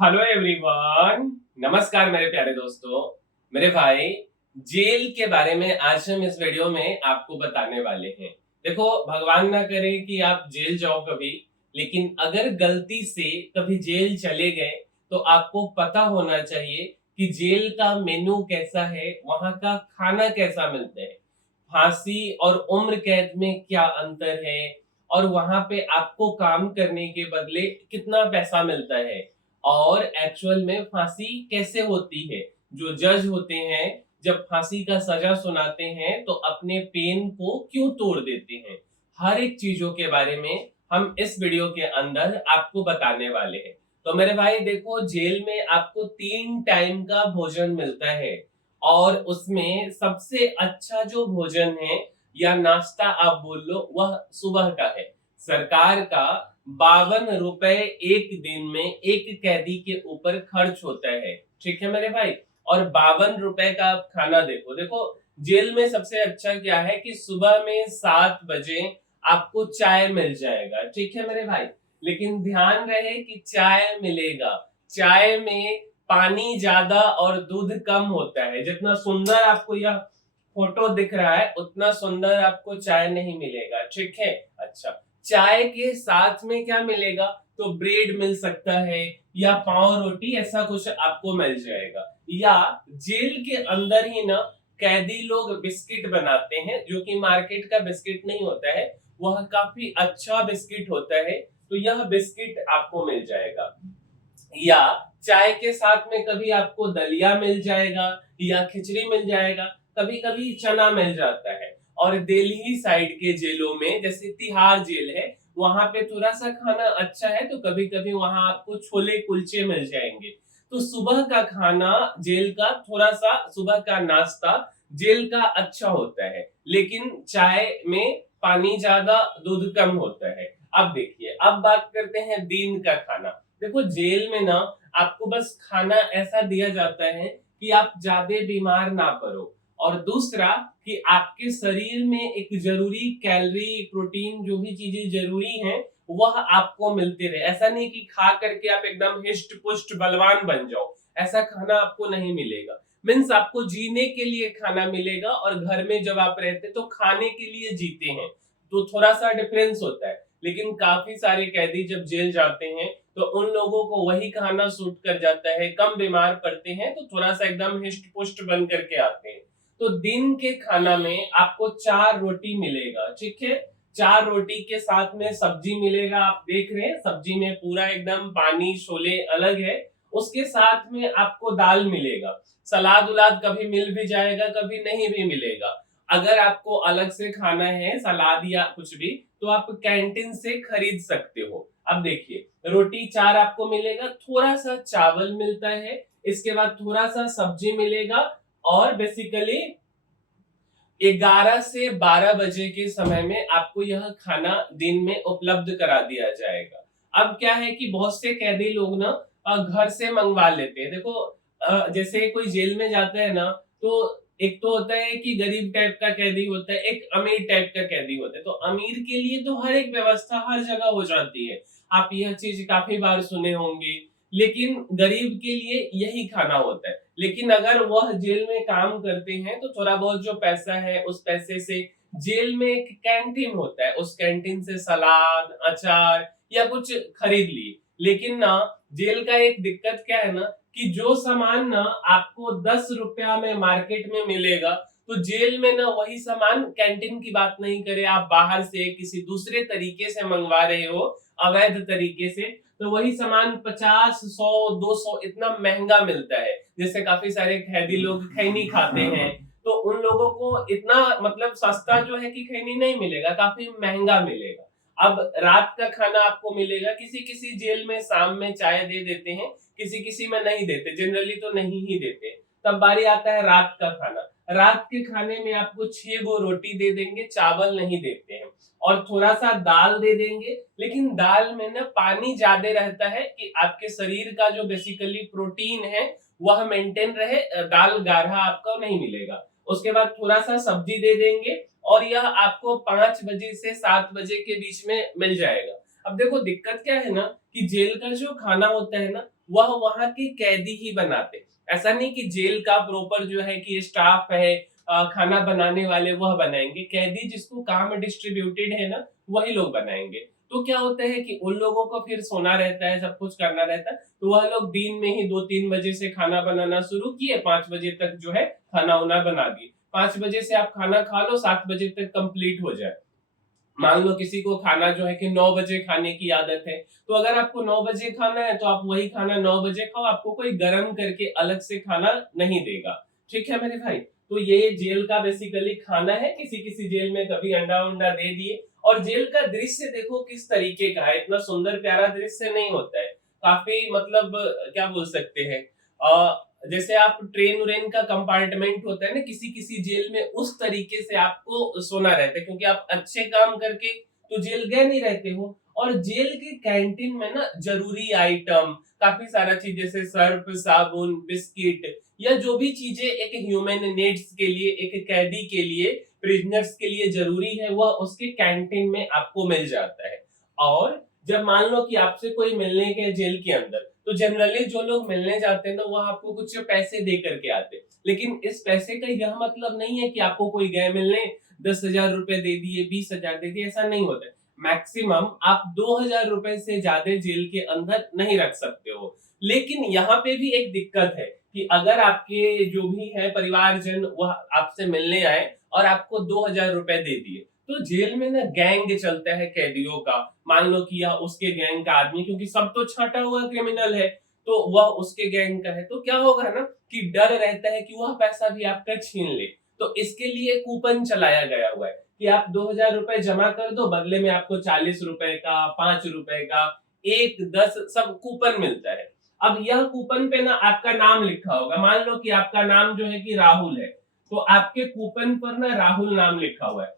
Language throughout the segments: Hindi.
हेलो एवरीवन, नमस्कार मेरे प्यारे दोस्तों। मेरे भाई, जेल के बारे में आज हम इस वीडियो में आपको बताने वाले हैं। देखो, भगवान ना करे कि आप जेल जाओ कभी, लेकिन अगर गलती से कभी जेल चले गए तो आपको पता होना चाहिए कि जेल का मेनू कैसा है, वहां का खाना कैसा मिलता है, फांसी और उम्र कैद में क्या अंतर है, और वहां पे आपको काम करने के बदले कितना पैसा मिलता है, और एक्चुअल में फांसी कैसे होती है। जो जज होते हैं, जब फांसी का सजा सुनाते हैं तो अपने पेन को क्यों तोड़ देते हैं, हर एक चीजों के बारे में हम इस वीडियो के अंदर आपको बताने वाले हैं। तो मेरे भाई देखो, जेल में आपको 3 टाइम का भोजन मिलता है, और उसमें सबसे अच्छा जो भोजन है या नाश्ता आप बोल लो, वह सुबह का है। सरकार का 52 रुपए एक दिन में एक कैदी के ऊपर खर्च होता है। ठीक है मेरे भाई। और 52 रुपए का आप खाना देखो देखो, जेल में सबसे अच्छा क्या है कि सुबह में 7 बजे आपको चाय मिल जाएगा। ठीक है मेरे भाई। लेकिन ध्यान रहे कि चाय मिलेगा, चाय में पानी ज्यादा और दूध कम होता है। जितना सुंदर आपको यह फोटो दिख रहा है, उतना सुंदर आपको चाय नहीं मिलेगा। ठीक है। अच्छा, चाय के साथ में क्या मिलेगा? तो ब्रेड मिल सकता है, या पाव रोटी, ऐसा कुछ आपको मिल जाएगा। या जेल के अंदर ही ना कैदी लोग बिस्किट बनाते हैं, जो कि मार्केट का बिस्किट नहीं होता है, वह काफी अच्छा बिस्किट होता है। तो यह बिस्किट आपको मिल जाएगा। या चाय के साथ में कभी आपको दलिया मिल जाएगा, या खिचड़ी मिल जाएगा, कभी कभी चना मिल जाता है। और दिल्ली साइड के जेलों में, जैसे तिहाड़ जेल है, वहां पे थोड़ा सा खाना अच्छा है, तो कभी कभी वहां आपको छोले कुलचे मिल जाएंगे। तो सुबह का खाना जेल का, थोड़ा सा सुबह का नाश्ता जेल का अच्छा होता है, लेकिन चाय में पानी ज्यादा दूध कम होता है। अब देखिए, अब बात करते हैं दिन का खाना। देखो, जेल में ना आपको बस खाना ऐसा दिया जाता है कि आप ज्यादा बीमार ना पड़ो, और दूसरा कि आपके शरीर में एक जरूरी कैलोरी, प्रोटीन, जो भी चीजें जरूरी हैं, वह आपको मिलते रहे। ऐसा नहीं कि खा करके आप एकदम हिष्ट पुष्ट बलवान बन जाओ, ऐसा खाना आपको नहीं मिलेगा। मीन्स आपको जीने के लिए खाना मिलेगा, और घर में जब आप रहते तो खाने के लिए जीते हैं। तो थोड़ा सा डिफरेंस होता है। लेकिन काफी सारे कैदी जब जेल जाते हैं तो उन लोगों को वही खाना सूट कर जाता है, कम बीमार पड़ते हैं, तो थोड़ा सा एकदम हिष्ट पुष्ट बन करके आते हैं। तो दिन के खाना में आपको 4 रोटी मिलेगा। ठीक है। 4 रोटी के साथ में सब्जी मिलेगा। आप देख रहे हैं, सब्जी में पूरा एकदम पानी शोले अलग है। उसके साथ में आपको दाल मिलेगा। सलाद उलाद कभी मिल भी जाएगा, कभी नहीं भी मिलेगा। अगर आपको अलग से खाना है सलाद या कुछ भी, तो आप कैंटीन से खरीद सकते हो। अब देखिए, रोटी 4 आपको मिलेगा, थोड़ा सा चावल मिलता है, इसके बाद थोड़ा सा सब्जी मिलेगा, और बेसिकली 11 से 12 बजे के समय में आपको यह खाना दिन में उपलब्ध करा दिया जाएगा। अब क्या है कि बहुत से कैदी लोग ना घर से मंगवा लेते हैं। देखो, जैसे कोई जेल में जाता है ना, तो एक तो होता है कि गरीब टाइप का कैदी होता है, एक अमीर टाइप का कैदी होता है। तो अमीर के लिए तो हर एक व्यवस्था हर जगह हो जाती है, आप यह चीज काफी बार सुने होंगे। लेकिन गरीब के लिए यही खाना होता है। लेकिन अगर वह जेल में काम करते हैं तो थोड़ा बहुत जो पैसा है, उस पैसे से जेल में एक कैंटीन होता है, उस कैंटीन से सलाद, अचार या कुछ खरीद लिए। लेकिन ना, जेल का एक दिक्कत क्या है ना, कि जो सामान ना आपको 10 रुपया में मार्केट में मिलेगा, तो जेल में ना वही सामान, कैंटीन की बात नहीं करे, आप बाहर से किसी दूसरे तरीके से मंगवा रहे हो, अवैध तरीके से, तो वही सामान 50, 100, 200 इतना महंगा मिलता है। जैसे काफी सारे कैदी लोग खैनी खाते हैं, तो उन लोगों को इतना मतलब सस्ता जो है कि खैनी नहीं मिलेगा, काफी महंगा मिलेगा। अब रात का खाना आपको मिलेगा, किसी किसी जेल में शाम में चाय दे देते हैं, किसी किसी में नहीं देते, जनरली तो नहीं ही देते। तब बारी आता है रात का खाना। रात के खाने में आपको 6 गो रोटी दे देंगे, चावल नहीं देते हैं, और थोड़ा सा दाल दे देंगे। लेकिन दाल में ना पानी ज्यादा रहता है कि आपके शरीर का जो बेसिकली प्रोटीन है वह मेंटेन रहे, दाल गाढ़ा आपको नहीं मिलेगा। उसके बाद थोड़ा सा सब्जी दे देंगे, और यह आपको 5 बजे से 7 बजे के बीच में मिल जाएगा। अब देखो, दिक्कत क्या है ना, कि जेल का जो खाना होता है ना, वह वहां के कैदी ही बनाते। ऐसा नहीं कि जेल का प्रॉपर जो है कि स्टाफ है, खाना बनाने वाले वह बनाएंगे। कैदी जिसको काम डिस्ट्रीब्यूटेड है ना, वही लोग बनाएंगे। तो क्या होता है कि उन लोगों को फिर सोना रहता है, सब कुछ करना रहता है, तो वह लोग दिन में ही 2-3 बजे से खाना बनाना शुरू किए, 5 बजे तक जो है खाना उना बना दिए। 5 बजे से आप खाना खा लो, 7 बजे तक कंप्लीट हो जाए। मान लो किसी को खाना जो है कि 9 बजे खाने की आदत है, तो अगर आपको 9 बजे खाना है तो आप वही खाना 9 बजे खाओ, आपको कोई गर्म करके अलग से खाना नहीं देगा। ठीक है मेरे भाई। तो ये जेल का बेसिकली खाना है। किसी किसी जेल में कभी अंडा उंडा दे दिए। और जेल का दृश्य देखो किस तरीके का है, इतना सुंदर प्यारा दृश्य नहीं होता है, काफी मतलब क्या बोल सकते हैं, जैसे आप ट्रेन व्रेन का कंपार्टमेंट होता है ना किसी किसी जेल में, उस तरीके से आपको सोना रहता है, क्योंकि आप अच्छे काम करके तो जेल गए नहीं रहते हो। और जेल के कैंटीन में ना जरूरी आइटम काफी सारा चीज, जैसे सर्फ, साबुन, बिस्किट, या जो भी चीजें एक ह्यूमन नीड्स के लिए, एक कैदी के लिए, प्रिजनर्स के लिए जरूरी है, वह उसके कैंटीन में आपको मिल जाता है। और जब मान लो कि आपसे कोई मिलने के जेल के अंदर, तो जनरली जो लोग मिलने जाते हैं ना, वो आपको कुछ पैसे दे करके आते हैं। लेकिन इस पैसे का यह मतलब नहीं है कि आपको कोई गए मिलने 10,000 रुपए दे दिए, 20,000 दे दिए, ऐसा नहीं होता है। मैक्सिमम आप 2,000 रुपए से ज्यादा जेल के अंदर नहीं रख सकते हो। लेकिन यहाँ पे भी एक दिक्कत है कि अगर आपके जो भी है परिवारजन वह आपसे मिलने आए और आपको 2,000 रुपए दे दिए, तो जेल में ना गैंग चलता है कैदियों का। मान लो कि यह उसके गैंग का आदमी, क्योंकि सब तो छाटा हुआ क्रिमिनल है, तो वह उसके गैंग का है, तो क्या होगा ना कि डर रहता है कि वह पैसा भी आपका छीन ले। तो इसके लिए कूपन चलाया गया हुआ है कि आप 2,000 रुपए जमा कर दो, बदले में आपको 40 रुपए का, 5 रुपए का, 1, 10 सब कूपन मिलता है। अब यह कूपन पे ना आपका नाम लिखा होगा। मान लो कि आपका नाम जो है कि राहुल है, तो आपके कूपन पर ना राहुल नाम लिखा हुआ है।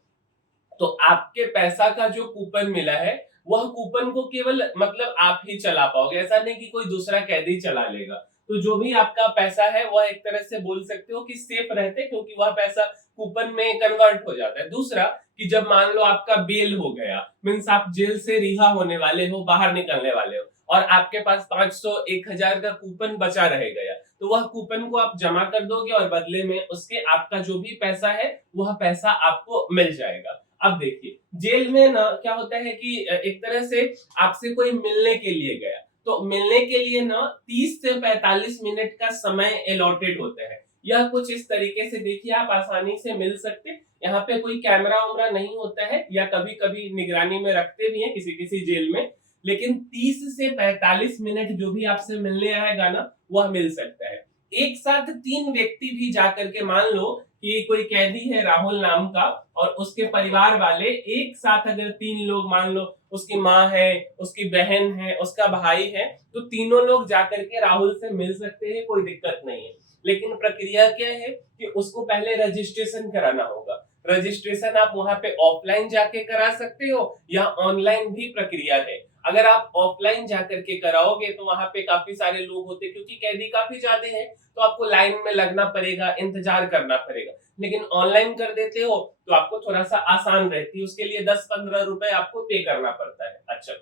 तो आपके पैसा का जो कूपन मिला है, वह कूपन को केवल मतलब आप ही चला पाओगे, ऐसा नहीं कि कोई दूसरा कैदी चला लेगा। तो जो भी आपका पैसा है वह एक तरह से बोल सकते हो कि सेफ रहते, क्योंकि वह पैसा कूपन में कन्वर्ट हो जाता है। दूसरा कि जब मान लो आपका बेल हो गया, मीन्स आप जेल से रिहा होने वाले हो, बाहर निकलने वाले हो, और आपके पास 500, 1,000 का कूपन बचा रह गया, तो वह कूपन को आप जमा कर दोगे और बदले में उसके आपका जो भी पैसा है वह पैसा आपको मिल जाएगा। अब देखिए जेल में ना क्या होता है कि एक तरह से आपसे कोई मिलने के लिए गया, तो मिलने के लिए ना 30 से 45 मिनट का समय अलॉटेड होता है। यह कुछ इस तरीके से देखिए, आप आसानी से मिल सकते। यहाँ पे कोई कैमरा वैमरा नहीं होता है, या कभी कभी निगरानी में रखते भी हैं किसी किसी जेल में। लेकिन 30 से 45 मिनट जो भी आपसे मिलने आएगा ना, वह मिल सकता है। एक साथ 3 व्यक्ति भी जाकर के, मान लो कि कोई कैदी है राहुल नाम का, और उसके परिवार वाले एक साथ अगर 3 लोग, मान लो उसकी माँ है, उसकी बहन है, उसका भाई है, तो तीनों लोग जाकर के राहुल से मिल सकते हैं, कोई दिक्कत नहीं है। लेकिन प्रक्रिया क्या है कि उसको पहले रजिस्ट्रेशन कराना होगा। रजिस्ट्रेशन आप वहां पे ऑफलाइन जाके करा सकते हो, या ऑनलाइन भी प्रक्रिया है। अगर आप ऑफलाइन जाकर के कराओगे तो वहां पे काफी सारे लोग होते हैं, क्योंकि कैदी काफी ज्यादा है, तो आपको लाइन में लगना पड़ेगा, इंतजार करना पड़ेगा। लेकिन ऑनलाइन कर देते हो तो आपको थोड़ा सा आसान रहती है, उसके लिए 10-15 रुपए आपको पे करना पड़ता है। अच्छा,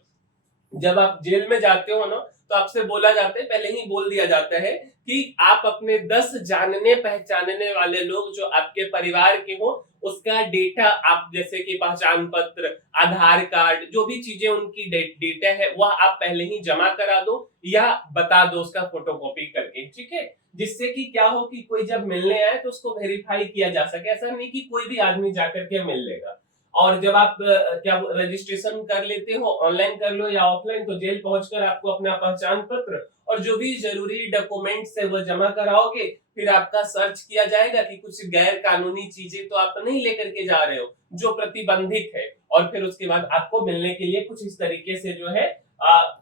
जब आप जेल में जाते हो ना, तो आपसे बोला जाता है, पहले ही बोल दिया जाता है कि आप अपने 10 जानने पहचानने वाले लोग जो आपके परिवार के हो, उसका डेटा, आप जैसे कि पहचान पत्र, आधार कार्ड, जो भी चीजें उनकी डेटा है वह आप पहले ही जमा करा दो, या बता दो उसका फोटोकॉपी करके। ठीक है, जिससे कि क्या हो कि कोई जब मिलने आए तो उसको वेरीफाई किया जा सके। ऐसा नहीं कि कोई भी आदमी जाकर के मिल लेगा। और जब आप क्या रजिस्ट्रेशन कर लेते हो, ऑनलाइन कर लो या ऑफलाइन, तो जेल पहुंचकर आपको अपना पहचान पत्र और जो भी जरूरी डॉक्यूमेंट्स है वो जमा कराओगे। फिर आपका सर्च किया जाएगा कि कुछ गैर कानूनी चीजें तो आप नहीं लेकर के जा रहे हो जो प्रतिबंधित है, और फिर उसके बाद आपको मिलने के लिए कुछ इस तरीके से जो है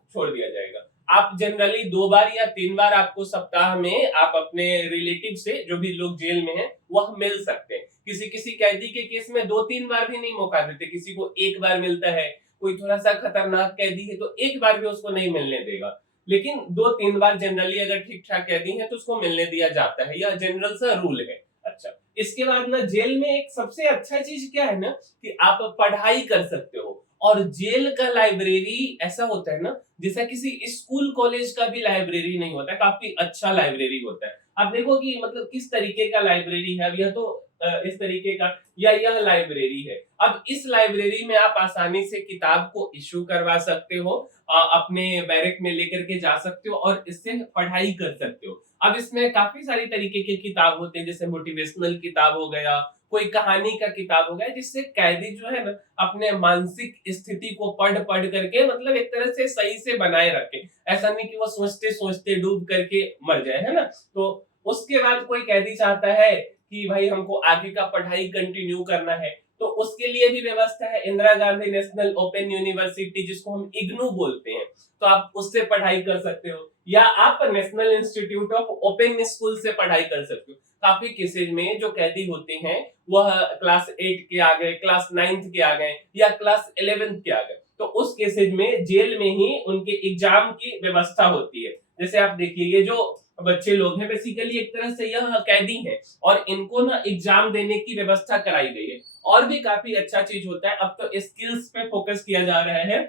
छोड़ दिया जाएगा। आप जनरली 2 बार या 3 बार आपको सप्ताह में आप अपने रिलेटिव से, जो भी लोग जेल में हैं, वह मिल सकते हैं। किसी किसी कैदी के केस में 2-3 बार भी नहीं मौका देते, किसी को 1 बार मिलता है। कोई थोड़ा सा खतरनाक कैदी है तो 1 बार भी उसको नहीं मिलने देगा। लेकिन 2-3 बार जनरली अगर ठीक ठाक कैदी है तो उसको मिलने दिया जाता है, यह जनरल सा रूल है। अच्छा, इसके बाद ना जेल में एक सबसे अच्छा चीज क्या है ना कि आप पढ़ाई कर सकते हो। और जेल का लाइब्रेरी ऐसा होता है ना, जैसा किसी स्कूल कॉलेज का भी लाइब्रेरी नहीं होता है, काफी अच्छा लाइब्रेरी होता है। आप देखो कि मतलब किस तरीके का लाइब्रेरी है। अब यह तो इस तरीके का, या यह लाइब्रेरी है। अब इस लाइब्रेरी में आप आसानी से किताब को इश्यू करवा सकते हो, अपने बैरक में लेकर के जा सकते हो और इससे पढ़ाई कर सकते हो। अब इसमें काफी सारी तरीके के किताब होते हैं, जैसे मोटिवेशनल किताब हो गया, कोई कहानी का किताब हो गया, जिससे कैदी जो है ना अपने मानसिक स्थिति को पढ़ पढ़ करके मतलब एक तरह से सही से बनाए रखे। ऐसा नहीं कि वो सोचते सोचते डूब करके मर जाए, है ना। तो उसके बाद कोई कैदी चाहता है कि भाई हमको आगे का पढ़ाई कंटिन्यू करना है, तो उसके लिए भी व्यवस्था है। Indira Gandhi national open university, जिसको हम इग्नू बोलते हैं, तो आप उससे पढ़ाई कर सकते हो, या आप national institute of open school से पढ़ाई कर सकते हो। काफी केसेज में जो कैदी होते हैं वह क्लास 8 के आ गए, क्लास 9 के आ गए, या क्लास 11 के आ गए, तो उस केसेज में जेल में ही उनके एग्जाम की व्यवस्था होती है। जैसे आप देखिए, ये जो बच्चे लोग हैं बेसिकली एक तरह से यह कैदी हैं, और इनको ना एग्जाम देने की व्यवस्था कराई गई है। और भी काफी अच्छा चीज होता है, अब तो स्किल्स पे फोकस किया जा रहा है।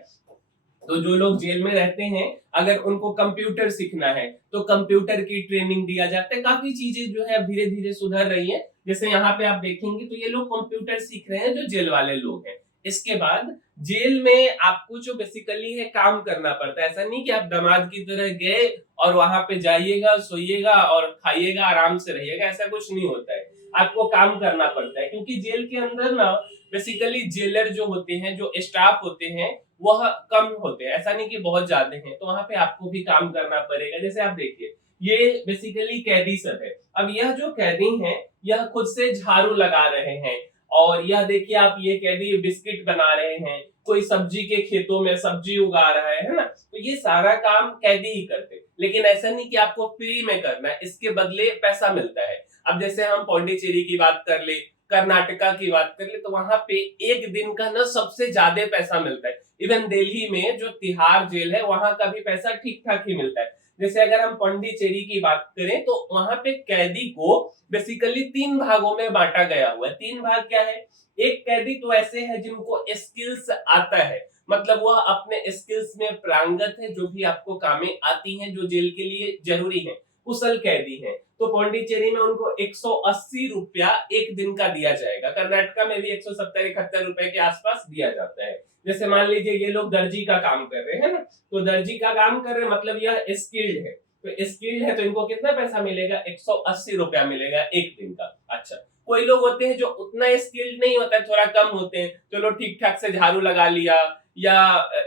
तो जो लोग जेल में रहते हैं, अगर उनको कंप्यूटर सीखना है तो कंप्यूटर की ट्रेनिंग दिया जाता है। काफी चीजें जो है अब धीरे धीरे सुधर रही हैं। जैसे यहाँ पे आप देखेंगे तो ये लोग कंप्यूटर सीख रहे हैं, जो जेल वाले लोग हैं। इसके बाद जेल में आपको जो बेसिकली है काम करना पड़ता है। ऐसा नहीं कि आप दामाद की तरह गए और वहां पे जाइएगा, सोइएगा और खाइएगा, आराम से रहिएगा, ऐसा कुछ नहीं होता है। आपको काम करना पड़ता है, क्योंकि जेल के अंदर ना बेसिकली जेलर जो होते हैं, जो स्टाफ होते हैं, वह कम होते हैं। ऐसा नहीं कि बहुत ज्यादा हैं, तो वहां पे आपको भी काम करना पड़ेगा। जैसे आप देखिए, ये बेसिकली कैदी सब है। अब यह जो कैदी हैं, यह खुद से झाड़ू लगा रहे हैं, और यह देखिए आप, ये कैदी बिस्किट बना रहे हैं, कोई सब्जी के खेतों में सब्जी उगा रहा है ना। तो ये सारा काम कैदी ही करते, लेकिन ऐसा नहीं कि आपको फ्री में करना है, इसके बदले पैसा मिलता है। अब जैसे हम पौंडीचेरी की बात कर ले, कर्नाटका की बात कर ले, तो वहां पे एक दिन का ना सबसे ज्यादा पैसा मिलता है। इवन दिल्ली में जो तिहाड़ जेल है, वहां का भी पैसा ठीक ठाक ही मिलता है। जैसे अगर हम पौंडीचेरी की बात करें, तो वहां पे कैदी को बेसिकली 3 भागों में बांटा गया हुआ है। 3 भाग क्या है? एक कैदी तो ऐसे है जिनको स्किल्स आता है, मतलब वह अपने स्किल्स में प्रांगत है, जो भी आपको कामें आती हैं, जो जेल के लिए जरूरी है, कुशल कैदी है। तो पौंडीचेरी में उनको 180 रुपया एक दिन का दिया जाएगा। कर्नाटका में भी 170-71 रुपए के आसपास दिया जाता है। जैसे मान लीजिए ये लोग दर्जी का काम कर रहे हैं ना, तो दर्जी का काम कर रहे हैं मतलब यह स्किल्ड है। तो स्किल्ड है तो इनको कितना पैसा मिलेगा? 180 रुपया मिलेगा एक दिन का। अच्छा, कोई लोग होते हैं जो उतना स्किल्ड नहीं होता है, थोड़ा कम होते हैं, चलो ठीक ठाक से झाड़ू लगा लिया या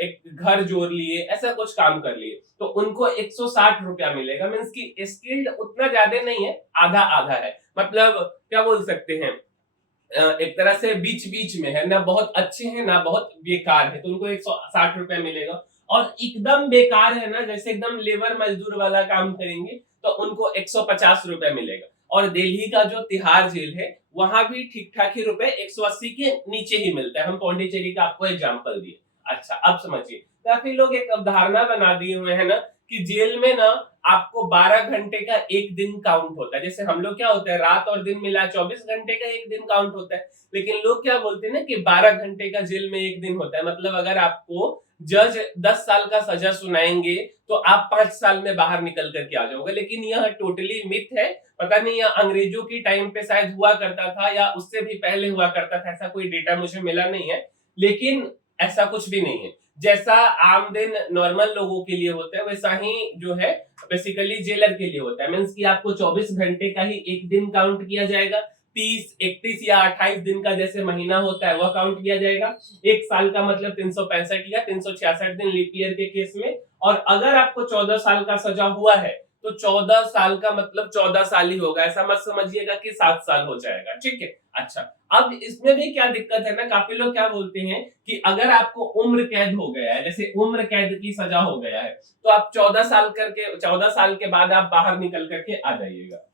एक घर जोड़ लिए, ऐसा कुछ काम कर लिए, तो उनको 160 रुपया मिलेगा। मीन्स की स्किल्ड उतना ज्यादा नहीं है, आधा आधा है। मतलब क्या बोल सकते हैं, एक तरह से बीच बीच में है ना, बहुत अच्छे हैं ना बहुत बेकार है, तो उनको 160 रुपया मिलेगा। और एकदम बेकार है ना, जैसे एकदम लेबर मजदूर वाला काम करेंगे, तो उनको 150 रुपया मिलेगा। और दिल्ली का जो तिहाड़ जेल है, वहां भी ठीक ठाक ही रुपए 180 के नीचे ही मिलता है। हम पौंडीचेरी का आपको एग्जाम्पल दिए। अच्छा, अब समझिए, काफी लोग एक अवधारणा बना दिए हुए हैं ना कि जेल में ना आपको 12 घंटे का एक दिन काउंट होता है। जैसे हम लोग क्या होता है, रात और दिन मिला 24 घंटे का एक दिन काउंट होता है, लेकिन लोग क्या बोलते हैं ना कि 12 घंटे का जेल में एक दिन होता है। मतलब अगर आपको जज 10 साल का सजा सुनाएंगे, तो आप 5 साल में बाहर निकल करके आ जाओगे। लेकिन यह टोटली मिथ है। पता नहीं यह अंग्रेजों की टाइम पे शायद हुआ करता था, या उससे भी पहले हुआ करता था, ऐसा कोई डेटा मुझे मिला नहीं है। लेकिन ऐसा कुछ भी नहीं है। जैसा आम दिन नॉर्मल लोगों के लिए होता है, वैसा ही जो है बेसिकली जेलर के लिए होता है। मीन्स कि आपको 24 घंटे का ही एक दिन काउंट किया जाएगा, 30, 31 या 28 दिन का जैसे महीना होता है वह काउंट किया जाएगा। एक साल का मतलब 365 या 366 दिन लीप ईयर के केस में। और अगर आपको 14 साल का सजा हुआ है, तो 14 साल का मतलब 14 साल ही होगा। ऐसा मत समझिएगा कि 7 साल हो जाएगा, ठीक है। अच्छा, अब इसमें भी क्या दिक्कत है ना, काफी लोग क्या बोलते हैं कि अगर आपको उम्र कैद हो गया है, जैसे उम्र कैद की सजा हो गया है, तो आप 14 साल के बाद आप बाहर निकल करके आ जाइएगा।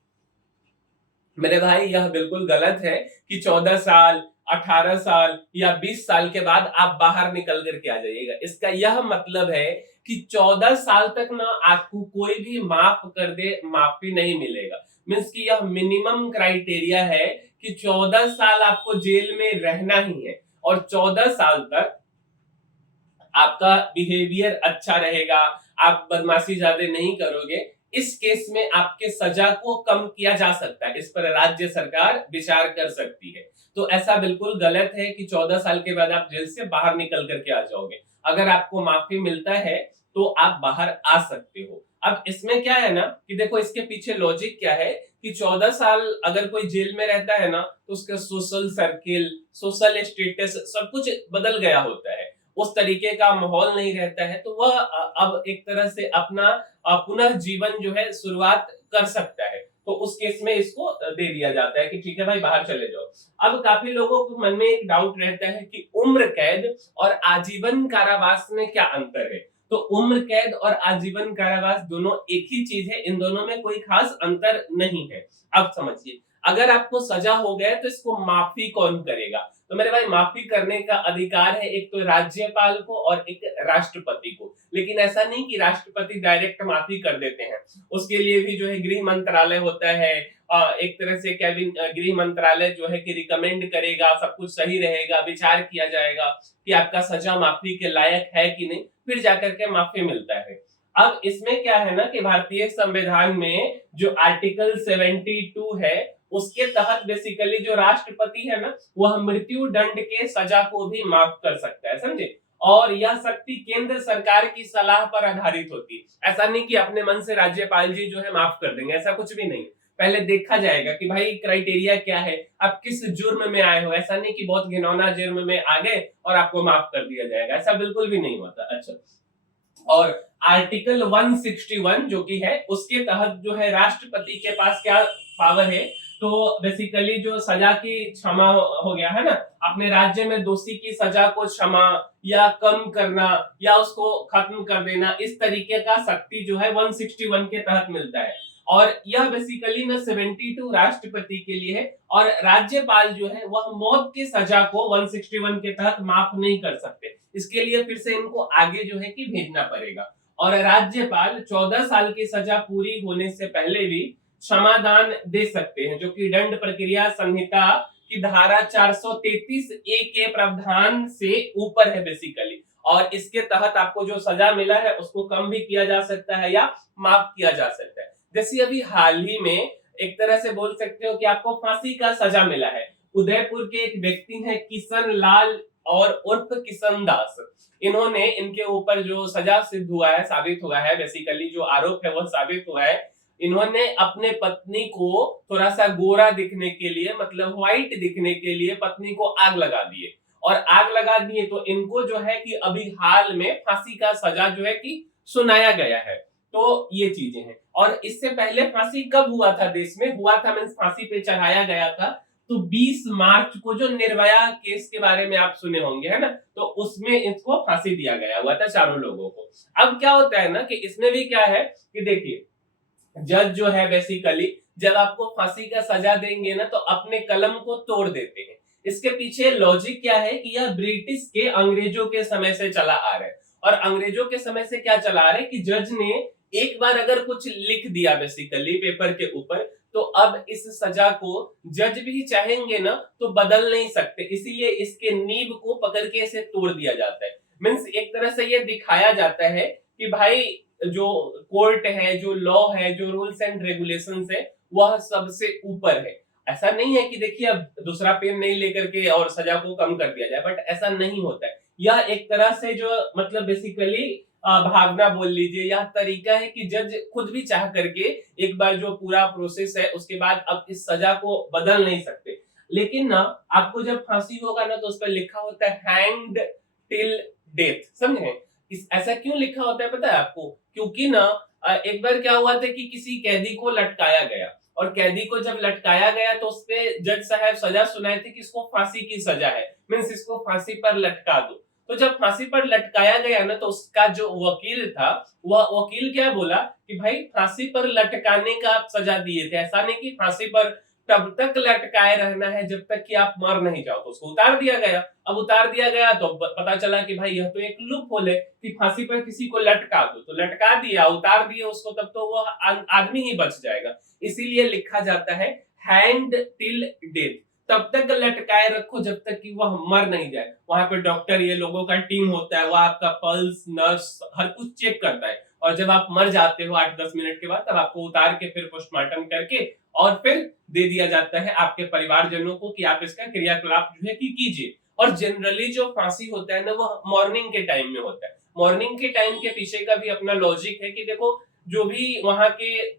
मेरे भाई, यह बिल्कुल गलत है कि 14 साल, 18 साल या 20 साल के बाद आप बाहर निकल करके आ जाइएगा। इसका यह मतलब है कि 14 साल तक ना आपको कोई भी माफ कर दे, माफी नहीं मिलेगा। मीन्स कि यह मिनिमम क्राइटेरिया है कि 14 साल आपको जेल में रहना ही है, और 14 साल तक आपका बिहेवियर अच्छा रहेगा, आप बदमाशी ज्यादा नहीं करोगे, इस केस में आपके सजा को कम किया जा सकता है। इस पर राज्य सरकार विचार कर सकती है। तो ऐसा बिल्कुल गलत है कि 14 साल के बाद आप जेल से बाहर निकल करके आ जाओगे। अगर आपको माफी मिलता है तो आप बाहर आ सकते हो। अब इसमें क्या है ना कि देखो इसके पीछे लॉजिक क्या है कि 14 साल अगर कोई जेल में रहता है ना तो उसका सोशल सर्किल, सोशल स्टेटस सब कुछ बदल गया होता है। उस तरीके का माहौल नहीं रहता है, तो वह अब एक तरह से अपना पुनः जीवन जो है शुरुआत कर सकता है। तो उस केस में इसको दे दिया जाता है कि ठीक है भाई बाहर चले जाओ। अब काफी लोगों के मन में एक डाउट रहता है कि उम्र कैद और आजीवन कारावास में क्या अंतर है। तो उम्र कैद और आजीवन कारावास दोनों एक ही चीज है, इन दोनों में कोई खास अंतर नहीं है। अब समझिए, अगर आपको सजा हो गया तो इसको माफी कौन करेगा? तो मेरे भाई माफी करने का अधिकार है एक तो राज्यपाल को और एक राष्ट्रपति को। लेकिन ऐसा नहीं कि राष्ट्रपति डायरेक्ट माफी कर देते हैं, उसके लिए भी जो है गृह मंत्रालय होता है। एक तरह से गृह मंत्रालय जो है कि रिकमेंड करेगा, सब कुछ सही रहेगा, विचार किया जाएगा कि आपका सजा माफी के लायक है कि नहीं, फिर जाकर के माफी मिलता है। अब इसमें क्या है ना कि भारतीय संविधान में जो आर्टिकल 72 है उसके तहत बेसिकली जो राष्ट्रपति है ना वह मृत्यु दंड के सजा को भी माफ कर सकता है, समझे। और यह शक्ति केंद्र सरकार की सलाह पर आधारित होती है। ऐसा नहीं कि अपने मन से राज्यपाल जी जो है माफ कर देंगे, ऐसा कुछ भी नहीं। पहले देखा जाएगा कि भाई क्राइटेरिया क्या है, आप किस जुर्म में आए हो। ऐसा नहीं कि बहुत घिनौना जुर्म में आ गए और आपको माफ कर दिया जाएगा, ऐसा बिल्कुल भी नहीं होता। अच्छा, और आर्टिकल 161 जो कि है उसके तहत जो है राष्ट्रपति के पास क्या पावर है, तो बेसिकली जो सजा की क्षमा हो गया है ना, अपने राज्य में दोषी की सजा को क्षमा या कम करना या उसको खत्म कर देना, इस तरीके का शक्ति जो है 161 के तहत मिलता है। और यह बेसिकली ना 72 राष्ट्रपति के लिए है, और राज्यपाल जो है वह मौत की सजा को 161 के तहत माफ नहीं कर सकते। इसके लिए फिर से इनको आगे जो है कि भेजना पड़ेगा। और राज्यपाल 14 साल की सजा पूरी होने से पहले भी क्षमादान दे सकते हैं, जो कि दंड प्रक्रिया संहिता की धारा 433 ए के प्रावधान से ऊपर है बेसिकली। और इसके तहत आपको जो सजा मिला है उसको कम भी किया जा सकता है या माफ किया जा सकता है। जैसे अभी हाल ही में एक तरह से बोल सकते हो कि आपको फांसी का सजा मिला है। उदयपुर के एक व्यक्ति हैं किशन लाल और उर्फ किशन दास, इन्होंने इनके ऊपर जो सजा सिद्ध हुआ है, साबित हुआ है, बेसिकली जो आरोप है वो साबित हुआ है। इन्होंने अपने पत्नी को थोड़ा सा गोरा दिखने के लिए, मतलब व्हाइट दिखने के लिए पत्नी को आग लगा दिए, और आग लगा दिए तो इनको जो है कि अभी हाल में फांसी का सजा जो है कि सुनाया गया है। तो ये चीजें हैं। और इससे पहले फांसी कब हुआ था देश में? हुआ था मीन्स फांसी पे चढ़ाया गया था तो 20 मार्च को, जो निर्भया केस के बारे में आप सुने होंगे है ना, तो उसमें इसको फांसी दिया गया हुआ था चारों लोगों को। अब क्या होता है ना कि इसमें भी क्या है कि देखिए, जज जो है बेसिकली जब आपको फांसी का सजा देंगे ना तो अपने कलम को तोड़ देते हैं। इसके पीछे लॉजिक क्या है कि यह ब्रिटिश के, अंग्रेजों के समय से चला आ रहा है। और अंग्रेजों के समय से क्या चला आ रहा है कि जज ने एक बार अगर कुछ लिख दिया बेसिकली पेपर के ऊपर, तो अब इस सजा को जज भी चाहेंगे ना तो बदल नहीं सकते, इसीलिए इसके नींव को पकड़ के इसे तोड़ दिया जाता है। मीन्स एक तरह से ये दिखाया जाता है कि भाई जो कोर्ट है, जो लॉ है, जो रूल्स एंड रेगुलेशंस है, वह सबसे ऊपर है। ऐसा नहीं है कि देखिए अब दूसरा पेन नहीं लेकर के और सजा को कम कर दिया जाए, बट ऐसा नहीं होता है। यह एक तरह से जो मतलब बेसिकली भावना बोल लीजिए, यह तरीका है कि जज खुद भी चाह करके एक बार जो पूरा प्रोसेस है उसके बाद अब इस सजा को बदल नहीं सकते। लेकिन ना आपको जब फांसी होगा ना तो उस पर लिखा होता है हैंग्ड टिल डेथ, समझे। इस ऐसा क्यों लिखा होता है पता है आपको? क्योंकि ना एक बार क्या हुआ था कि किसी कैदी को लटकाया गया, और कैदी को जब लटकाया गया तो उसपे जज साहब सजा सुनाए थे कि इसको फांसी की सजा है, मीन्स इसको फांसी पर लटका दो। तो जब फांसी पर लटकाया गया ना तो उसका जो वकील था, वह वकील क्या बोला कि भाई फांसी पर लटकाने का आप सजा दिए थे, ऐसा नहीं कि फांसी पर तब तक लटकाए रहना है जब तक कि आप मर नहीं जाओ। तो उसको उतार दिया गया। अब उतार दिया गया तो पता चला कि भाई यह तो एक लूप होल है कि फांसी पर किसी को लटका दो, तो लटका दिया, उतार दिए उसको, तब तो वह आदमी ही बच जाएगा। इसीलिए लिखा जाता है हैंग्ड टिल डेथ। तब तक लटकाए रखो जब तक कि वह मर नहीं जाए। वहां पे डॉक्टर, ये लोगों का टीम होता है, वो आपका पल्स, नर्स, हर कुछ चेक करता है। और जब आप मर जाते हो 8-10 मिनट के बाद, तब आपको उतार के फिर पोस्टमार्टम करके और फिर दे दिया जाता है आपके परिवारजनों को कि आप इसका क्रियाकलाप जो है कि कीजिए। और जनरली जो फांसी होता है ना, वो मॉर्निंग के टाइम में होता है। मॉर्निंग के टाइम के पीछे का भी अपना लॉजिक है कि देखो, जो भी वहां के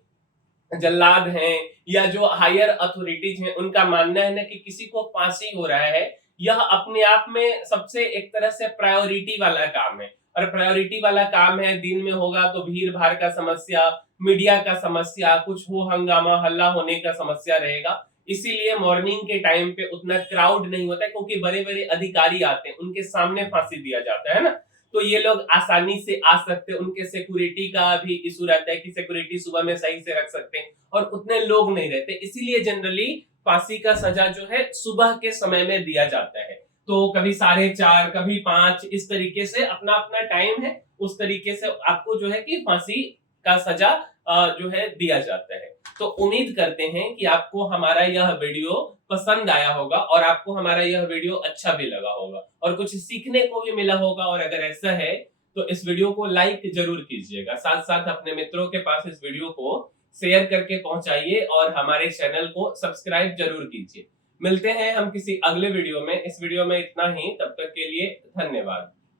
जल्लाद हैं या जो हायर अथॉरिटीज हैं, उनका मानना है ना कि किसी को फांसी हो रहा है, यह अपने आप में सबसे एक तरह से प्रायोरिटी वाला काम है। और प्रायोरिटी वाला काम है, दिन में होगा तो भीड़ भाड़ का समस्या, मीडिया का समस्या, कुछ हो हंगामा हल्ला होने का समस्या रहेगा। इसीलिए मॉर्निंग के टाइम पे उतना क्राउड नहीं होता है, क्योंकि बड़े बड़े अधिकारी आते हैं, उनके सामने फांसी दिया जाता है ना, तो ये लोग आसानी से आ सकते हैं। उनके सिक्योरिटी का भी इशू रहता है कि सिक्योरिटी सुबह में सही से रख सकते हैं, और उतने लोग नहीं रहते, इसीलिए जनरली फांसी का सजा जो है सुबह के समय में दिया जाता है। तो कभी 4:30, कभी 5, इस तरीके से अपना अपना टाइम है, उस तरीके से आपको जो है कि फांसी का सजा जो है दिया जाता है। तो उम्मीद करते हैं कि आपको हमारा यह वीडियो पसंद आया होगा और आपको हमारा यह वीडियो अच्छा भी लगा होगा और कुछ सीखने को भी मिला होगा। और अगर ऐसा है तो इस वीडियो को लाइक जरूर कीजिएगा, साथ साथ अपने मित्रों के पास इस वीडियो को शेयर करके पहुंचाइए और हमारे चैनल को सब्सक्राइब जरूर कीजिए। मिलते हैं हम किसी अगले वीडियो में। इस वीडियो में इतना ही, तब तक के लिए धन्यवाद।